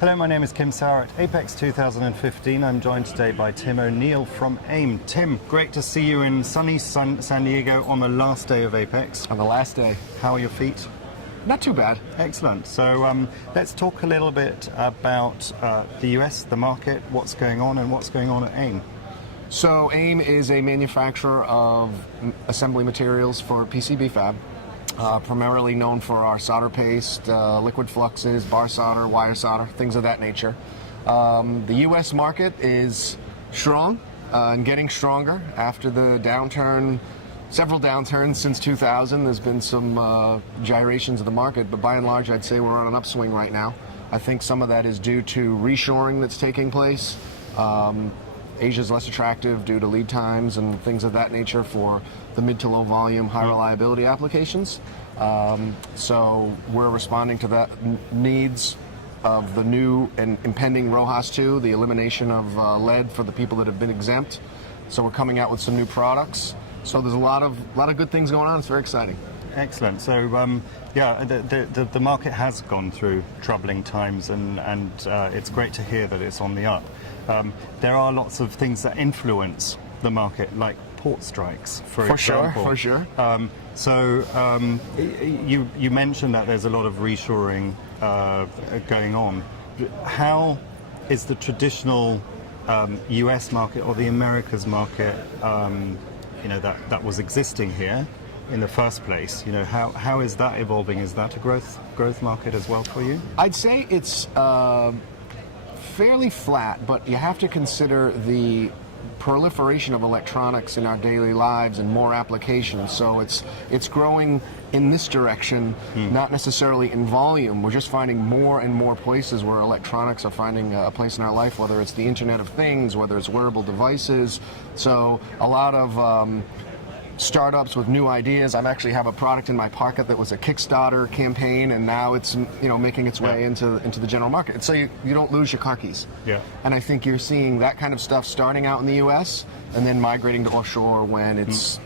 Hello, my name is Kim Sauer at APEX 2015. I'm joined today by Tim O'Neill from AIM. Tim, great to see you in sunny San Diego on the last day of APEX. On the last day. How are your feet? Not too bad. Excellent. So let's talk a little bit about the US, the market, what's going on and what's going on at AIM. So AIM is a manufacturer of assembly materials for PCB fab. Primarily known for our solder paste, liquid fluxes, bar solder, wire solder, things of that nature. The U.S. market is strong and getting stronger after the downturn, several downturns since 2000. There's been some gyrations of the market, but by and large I'd say we're on an upswing right now. I think some of that is due to reshoring that's taking place. Asia's less attractive due to lead times and things of that nature for the mid to low volume, high reliability applications. So we're responding to that needs of the new and impending RoHS 2, the elimination of lead for the people that have been exempt. So we're coming out with some new products. So there's a lot of good things going on. It's very exciting. Excellent. So yeah, the market has gone through troubling times, and it's great to hear that it's on the up. There are lots of things that influence the market, like port strikes, for example. For sure. You mentioned that there's a lot of reshoring going on. How is the traditional US market or the Americas market, that was existing here in the first place? How is that evolving? Is that a growth market as well for you? I'd say it's fairly flat, but you have to consider the proliferation of electronics in our daily lives and more applications. So it's growing in this direction, not necessarily in volume. We're just finding more and more places where electronics are finding a place in our life, whether it's the Internet of Things, whether it's wearable devices. So a lot of startups with new ideas. I actually have a product in my pocket that was a Kickstarter campaign, and now it's making its way into the general market. So you don't lose your car keys. Yeah. And I think you're seeing that kind of stuff starting out in the U.S. and then migrating to offshore when it's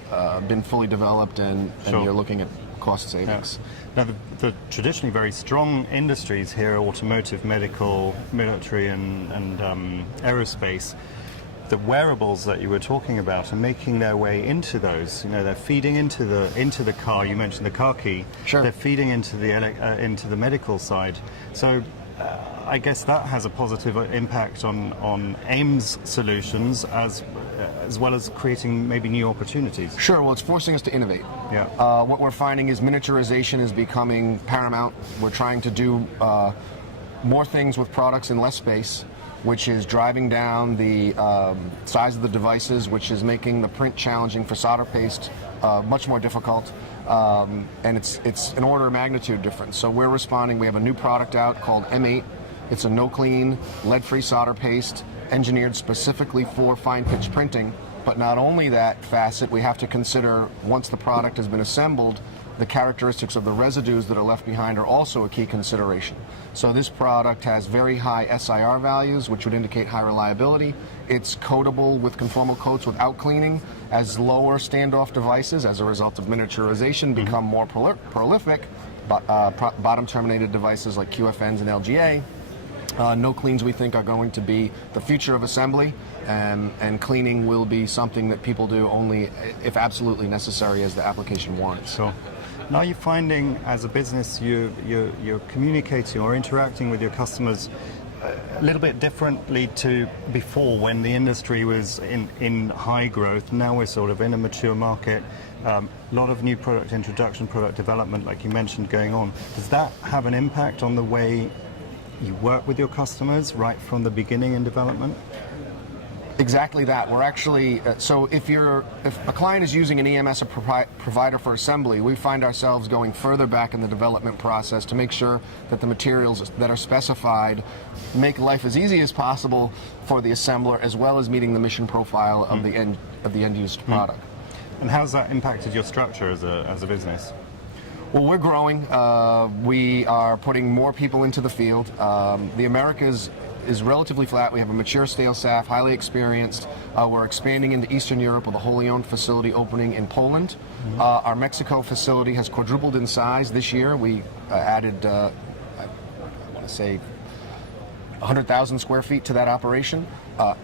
been fully developed and you're looking at cost savings. Yeah. Now the traditionally very strong industries here, automotive, medical, military, and aerospace. The wearables that you were talking about are making their way into those. They're feeding into the car. You mentioned the car key. Sure. They're feeding into the medical side. So I guess that has a positive impact on AIM's solutions as well as creating maybe new opportunities. Sure. Well, it's forcing us to innovate. Yeah. What we're finding is miniaturization is becoming paramount. We're trying to do more things with products in less space, which is driving down the size of the devices, which is making the print challenging for solder paste much more difficult, and it's an order of magnitude difference. So we're responding. We have a new product out called M8. It's a no-clean, lead-free solder paste engineered specifically for fine pitch printing. But not only that facet, we have to consider, once the product has been assembled, the characteristics of the residues that are left behind are also a key consideration. So this product has very high SIR values, which would indicate high reliability. It's coatable with conformal coats without cleaning, as lower standoff devices, as a result of miniaturization, become more prolific. Bottom terminated devices like QFNs and LGA. No cleans, we think, are going to be the future of assembly, and cleaning will be something that people do only if absolutely necessary, as the application warrants. So now you're finding, as a business, you're communicating or interacting with your customers a little bit differently to before, when the industry was in high growth. Now we're sort of in a mature market. A lot of new product introduction, product development, like you mentioned, going on. Does that have an impact on the way you work with your customers right from the beginning in development? Exactly that. We're actually, so if a client is using an EMS provider for assembly, we find ourselves going further back in the development process to make sure that the materials that are specified make life as easy as possible for the assembler, as well as meeting the mission profile of the end use product. And how's that impacted your structure as a business? Well, we're growing. We are putting more people into the field. The Americas is relatively flat. We have a mature sales staff, highly experienced. We're expanding into Eastern Europe with a wholly owned facility opening in Poland. Our Mexico facility has quadrupled in size this year. We added, I want to say, 100,000 square feet to that operation.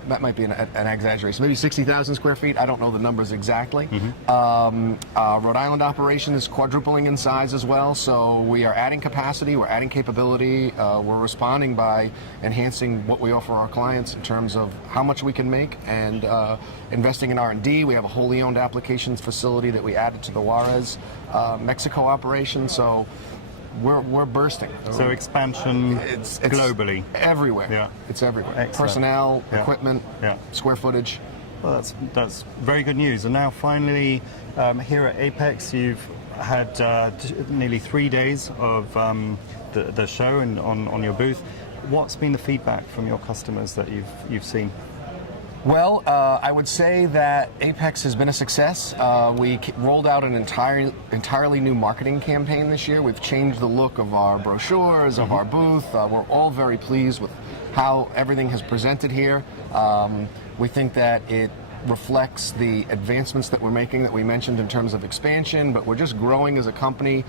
That might be an exaggeration. Maybe 60,000 square feet. I don't know the numbers exactly. Rhode Island operation is quadrupling in size as well. So we are adding capacity. We're adding capability. We're responding by enhancing what we offer our clients in terms of how much we can make and investing in R&D. We have a wholly owned applications facility that we added to the Juarez, Mexico operation. So we're bursting. So expansion it's globally. Everywhere. Yeah. It's everywhere. Excellent. Personnel, equipment, square footage. Well, that's very good news. And now finally, here at APEX, you've had nearly 3 days of the show and on your booth. What's been the feedback from your customers that you've seen? Well, I would say that APEX has been a success. We rolled out an entirely new marketing campaign this year. We've changed the look of our brochures, of our booth. We're all very pleased with how everything has presented here. We think that it reflects the advancements that we're making that we mentioned in terms of expansion, but we're just growing as a company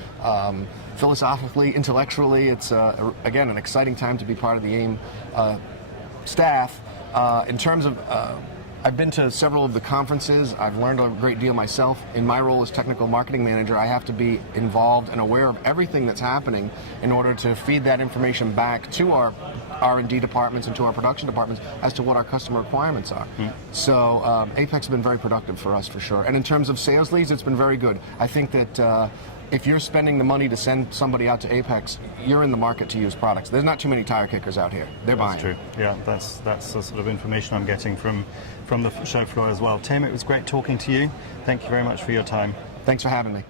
philosophically, intellectually. It's, again, an exciting time to be part of the AIM staff. In terms of, I've been to several of the conferences. I've learned a great deal myself. In my role as technical marketing manager, I have to be involved and aware of everything that's happening in order to feed that information back to our R&D departments and to our production departments as to what our customer requirements are. So APEX has been very productive for us, for sure. And in terms of sales leads, it's been very good. I think that if you're spending the money to send somebody out to APEX, you're in the market to use products. There's not too many tire kickers out here. They're buying. That's true. Yeah, that's the sort of information I'm getting from the show floor as well. Tim, it was great talking to you. Thank you very much for your time. Thanks for having me.